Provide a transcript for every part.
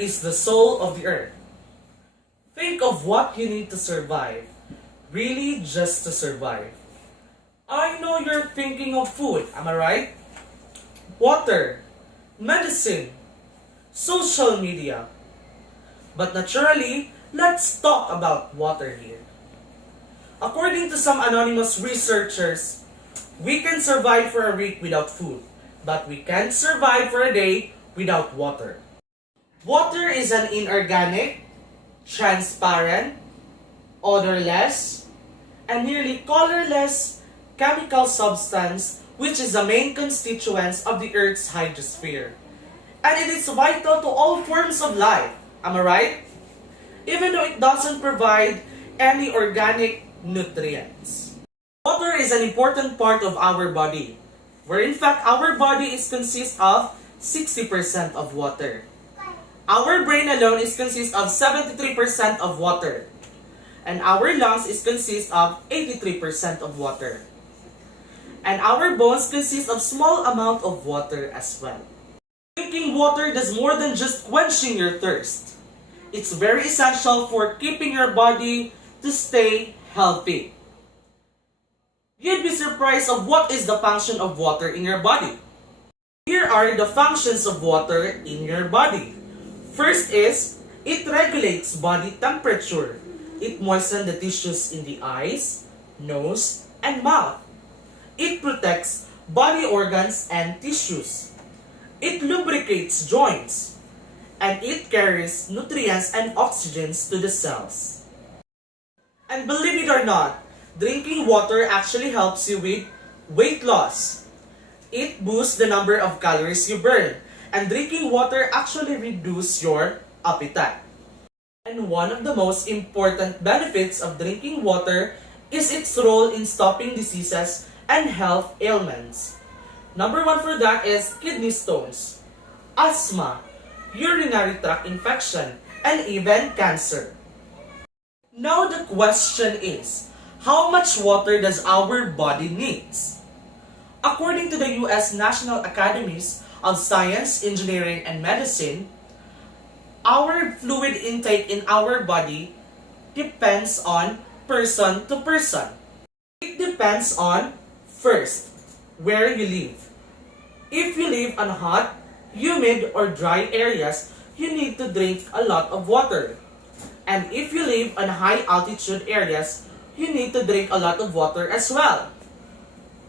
is the soul of the earth. Think of what you need to survive. Really, just to survive. I know you're thinking of food, am I right? Water, medicine, social media. But naturally, let's talk about water here. According to some anonymous researchers, we can survive for a week without food, but we can't survive for a day without water. Water is an inorganic, transparent, odorless, and nearly colorless chemical substance which is the main constituents of the Earth's hydrosphere. And it is vital to all forms of life, am I right? Even though it doesn't provide any organic nutrients. Water is an important part of our body, where in fact our body consists of 60% of water. Our brain alone consists of 73% of water. And our lungs consist of 83% of water. And our bones consist of small amount of water as well. Drinking water does more than just quenching your thirst. It's very essential for keeping your body to stay healthy. You'd be surprised of what is the function of water in your body. Here are the functions of water in your body. First is, it regulates body temperature. It moistens the tissues in the eyes, nose, and mouth. It protects body organs and tissues. It lubricates joints. And it carries nutrients and oxygens to the cells. And believe it or not, drinking water actually helps you with weight loss. It boosts the number of calories you burn. And drinking water actually reduces your appetite. And one of the most important benefits of drinking water is its role in stopping diseases and health ailments. Number one for that is kidney stones, asthma, urinary tract infection, and even cancer. Now the question is, how much water does our body needs? According to the U.S. National Academies of Science, Engineering, and Medicine, our fluid intake in our body depends on person to person. It depends on, first, where you live. If you live on hot, humid, or dry areas, you need to drink a lot of water. And if you live on high altitude areas, you need to drink a lot of water as well.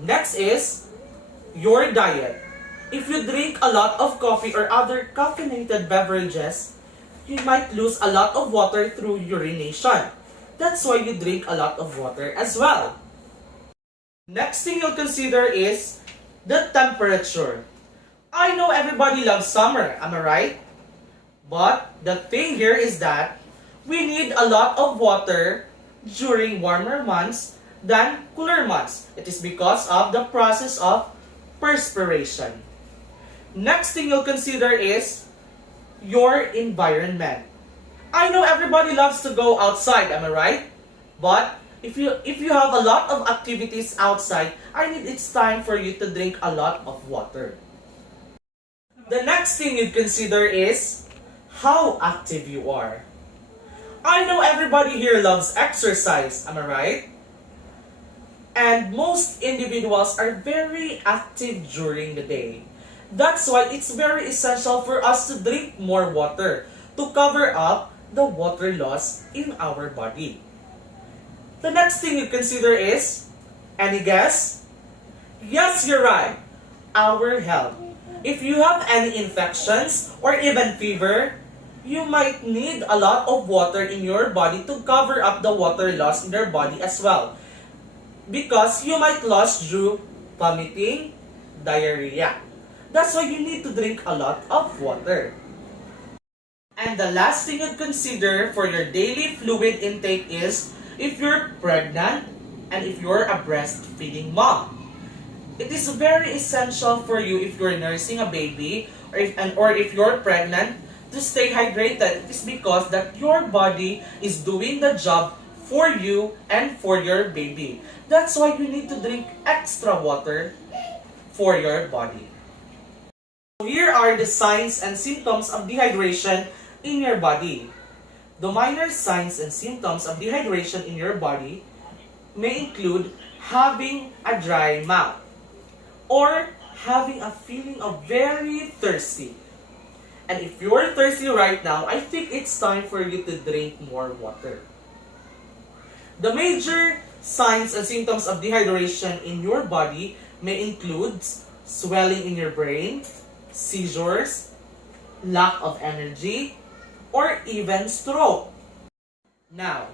Next is your diet. If you drink a lot of coffee or other caffeinated beverages, you might lose a lot of water through urination. That's why you drink a lot of water as well. Next thing you'll consider is the temperature. I know everybody loves summer, am I right? But the thing here is that we need a lot of water during warmer months than cooler months. It is because of the process of perspiration. Next thing you'll consider is your environment. I know everybody loves to go outside, am I right? But if you have a lot of activities outside, it's time for you to drink a lot of water. The next thing you'd consider is how active you are. I know everybody here loves exercise, am I right? And most individuals are very active during the day. That's why it's very essential for us to drink more water to cover up the water loss in our body. The next thing you consider is, any guess? Yes, you're right, our health. If you have any infections or even fever, you might need a lot of water in your body to cover up the water loss in your body as well. Because you might lose through vomiting, diarrhea. That's why you need to drink a lot of water. And the last thing you'd consider for your daily fluid intake is if you're pregnant and if you're a breastfeeding mom. It is very essential for you if you're nursing a baby or if you're pregnant to stay hydrated. It is because that your body is doing the job for you and for your baby. That's why you need to drink extra water for your body. Here are the signs and symptoms of dehydration in your body. The minor signs and symptoms of dehydration in your body may include having a dry mouth or having a feeling of very thirsty. And if you're thirsty right now, I think it's time for you to drink more water. The major signs and symptoms of dehydration in your body may include swelling in your brain, seizures, lack of energy, or even stroke. Now,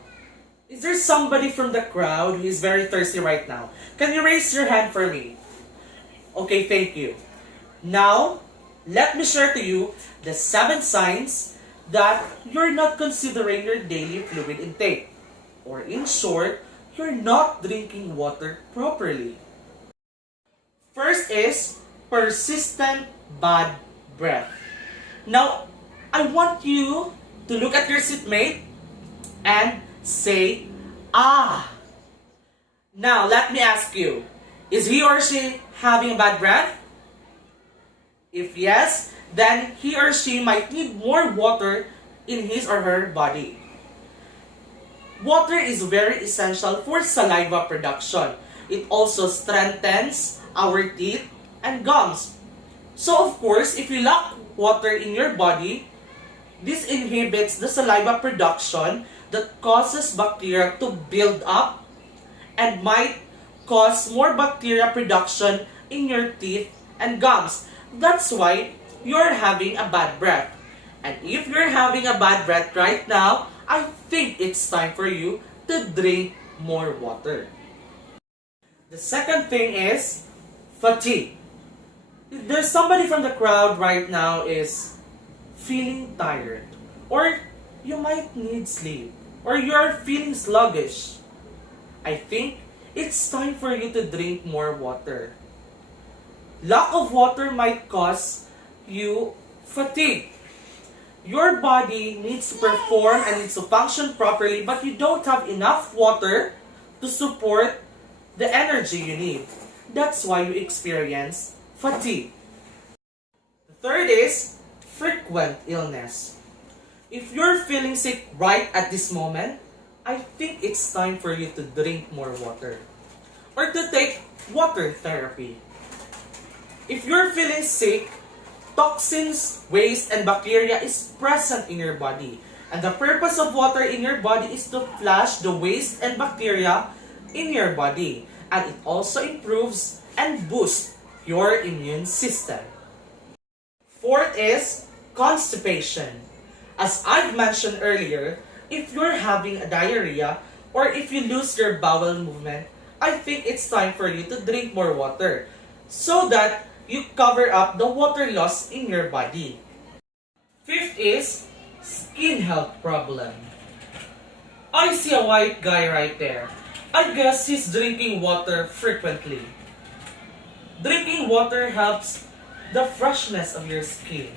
is there somebody from the crowd who is very thirsty right now? Can you raise your hand for me? Okay, thank you. Now, let me share to you the 7 signs that you're not considering your daily fluid intake. Or in short, you're not drinking water properly. First is persistent bad breath. Now, I want you to look at your seatmate and say, ah. Now, let me ask you, is he or she having a bad breath? If yes, then he or she might need more water in his or her body. Water is very essential for saliva production. It also strengthens our teeth and gums. So of course, if you lack water in your body, this inhibits the saliva production that causes bacteria to build up and might cause more bacteria production in your teeth and gums. That's why you're having a bad breath. And if you're having a bad breath right now, I think it's time for you to drink more water. The second thing is fatigue. There's somebody from the crowd right now is feeling tired, or you might need sleep, or you're feeling sluggish. I think it's time for you to drink more water. Lack of water might cause you fatigue. Your body needs to perform and needs to function properly, but you don't have enough water to support the energy you need. That's why you experience fatigue. The third is frequent illness. If you're feeling sick right at this moment, I think it's time for you to drink more water or to take water therapy. If you're feeling sick, toxins, waste, and bacteria is present in your body. And the purpose of water in your body is to flush the waste and bacteria in your body. And it also improves and boosts your immune system. Fourth is constipation. As I've mentioned earlier, if you're having a diarrhea or if you lose your bowel movement, I think it's time for you to drink more water so that you cover up the water loss in your body. Fifth is skin health problem. I see a white guy right there. I guess he's drinking water frequently. Drinking water helps the freshness of your skin.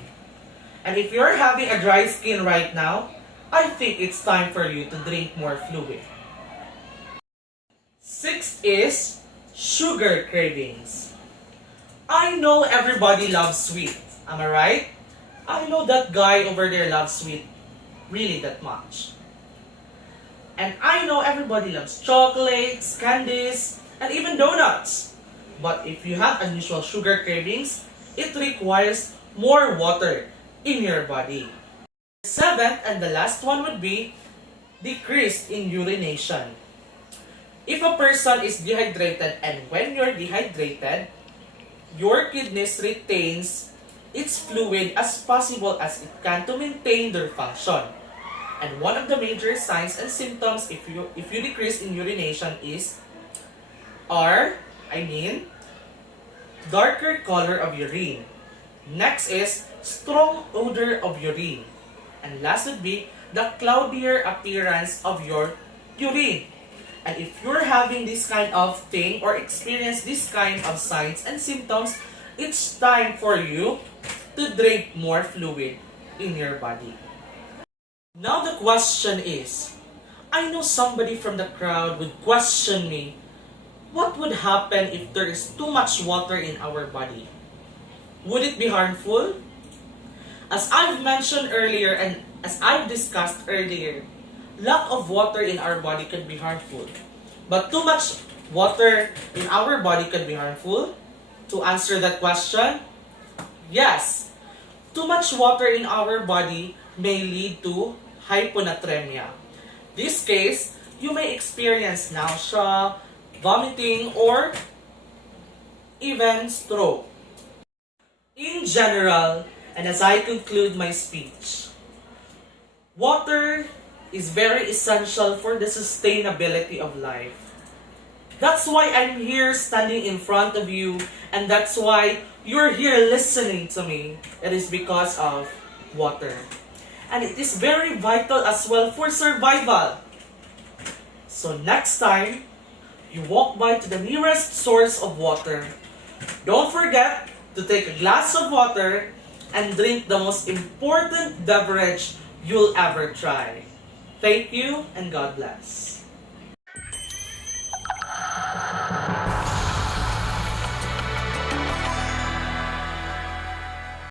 And if you're having a dry skin right now, I think it's time for you to drink more fluid. Sixth is sugar cravings. I know everybody loves sweet. Am I right? I know that guy over there loves sweet really that much. And I know everybody loves chocolates, candies, and even donuts. But if you have unusual sugar cravings, it requires more water in your body. The seventh and the last one would be decrease in urination. If a person is dehydrated and when you're dehydrated, your kidneys retains its fluid as possible as it can to maintain their function. And one of the major signs and symptoms if you decrease in urination is darker color of urine. Next is strong odor of urine. And last would be the cloudier appearance of your urine. And if you're having this kind of thing or experience this kind of signs and symptoms, it's time for you to drink more fluid in your body. Now the question is, I know somebody from the crowd would question me, what would happen if there is too much water in our body? Would it be harmful? As I've mentioned earlier and As I've discussed earlier, lack of water in our body can be harmful. But too much water in our body can be harmful? To answer that question, yes. Too much water in our body may lead to hyponatremia. This case, you may experience nausea, vomiting, or even stroke. In general, and as I conclude my speech, water is very essential for the sustainability of life. That's why I'm here standing in front of you, and that's why you're here listening to me. It is because of water. And it is very vital as well for survival. So next time you walk by to the nearest source of water, don't forget to take a glass of water and drink the most important beverage you'll ever try. Thank you and God bless.